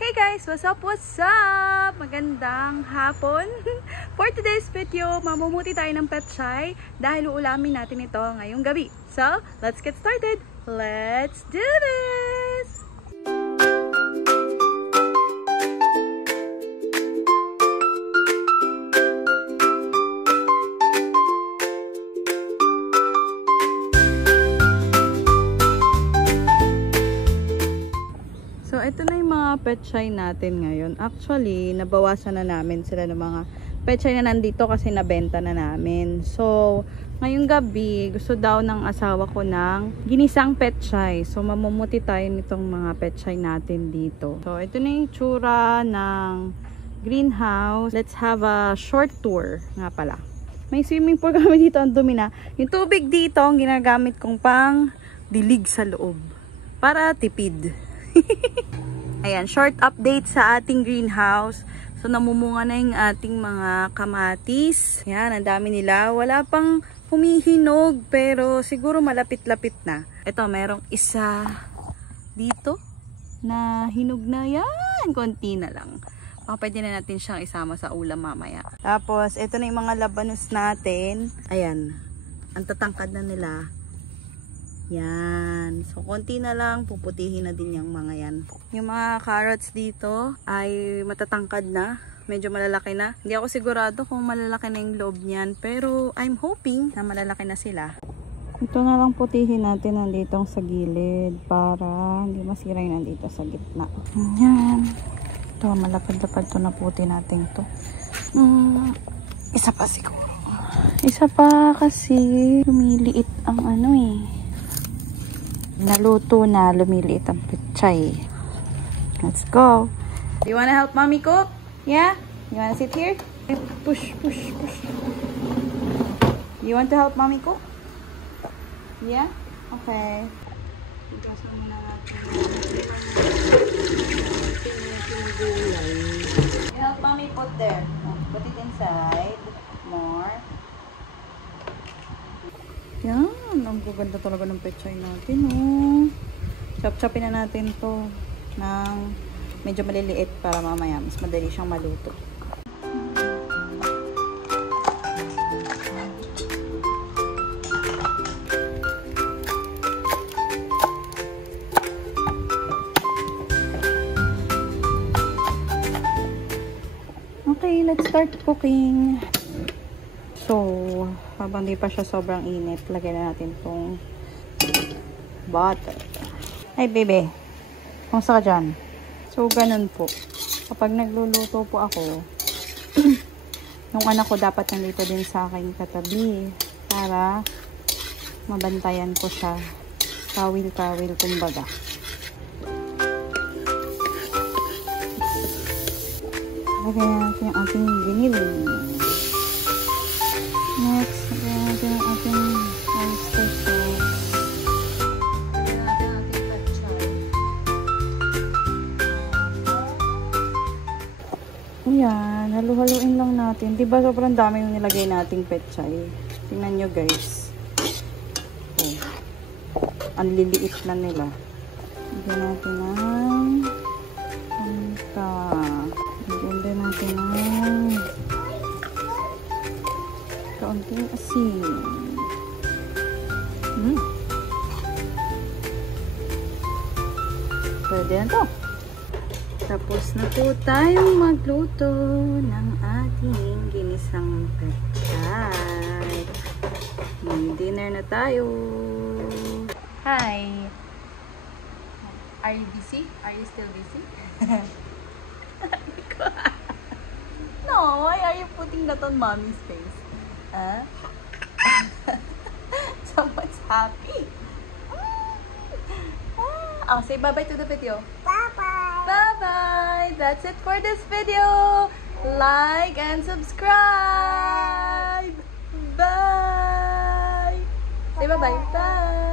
Hey guys! What's up? What's up? Magandang hapon! For today's video, mamumuti tayo ng petchay dahil uulamin natin ito ngayong gabi. So, let's get started! Let's do this! So, ito na yung mga petchay natin ngayon. Actually, nabawasan na namin sila ng mga petchay na nandito kasi nabenta na namin. So, ngayong gabi, gusto daw ng asawa ko ng ginisang petchay. So, mamumuti tayo nitong mga petchay natin dito. So, ito na yung tsura ng greenhouse. Let's have a short tour nga pala. May swimming pool kami dito. Ang dumi na. Yung tubig dito, ang ginagamit kong pang dilig sa loob. Para tipid. Ayan, short update sa ating greenhouse. So, namumunga na yung ating mga kamatis. Ayan, ang dami nila. Wala pang humihinog, pero siguro malapit-lapit na. Ito, merong isa dito na hinog na yan. Konti na lang. Baka pwede na natin siyang isama sa ulam mamaya. Tapos, ito na yung mga labanos natin. Ayan, ang tatangkad na nila. Yan. So, konti na lang. Puputihin na din yung mga yan. Yung mga carrots dito ay matatangkad na. Medyo malalaki na. Hindi ako sigurado kung malalaki na yung loob niyan. Pero, I'm hoping na malalaki na sila. Ito na lang putihin natin nandito sa gilid para hindi masira yung nandito sa gitna. Yan. Ito, malapad-lapad to na puti natin to. Isa pa siguro. Isa pa kasi lumiliit ang ano eh. Naluto na, lumiliit ang petchay. Let's go. Do you wanna help mommy cook? Yeah? You wanna sit here? Push, push, push. You want to help mommy cook? Yeah? Okay. Igasan muna natin. You help mommy put there. Put it inside. More. Yan, ang gaganda talaga ng petchay natin, oh. Chop-chopin na natin to ng medyo maliliit para mamaya mas madali siyang maluto. Okay, let's start cooking. So, habang di pa siya sobrang init, lagyan na natin itong butter. Ay, bebe. Kumusta ka dyan? So, ganun po. Kapag nagluluto po ako, yung anak ko dapat nandito din sa akin katabi para mabantayan ko siya. Kawil-kawil, kumbaga. Lagyan natin yung ating giniling. Next, lagyan natin ang ating oyster sauce. Lagyan natin ang ating petchay. Ayan, halu-haluin lang natin. Diba sobrang dami yung nilagay nating petchay? Tingnan nyo guys. Oh. Ang liliit na nila. Lagyan natin ng panta. Lagyan din natin ng kaunting asin. Pwede na to. Tapos na po tayong magluto ng ating ginisang petchay. May dinner na tayo. Hi! Are you busy? Are you still busy? No, why are you putting that on mommy's face? Huh? Someone's happy. Oh, say bye-bye to the video. Bye-bye. Bye-bye. That's it for this video. Like and subscribe. Bye. Say bye-bye. Bye.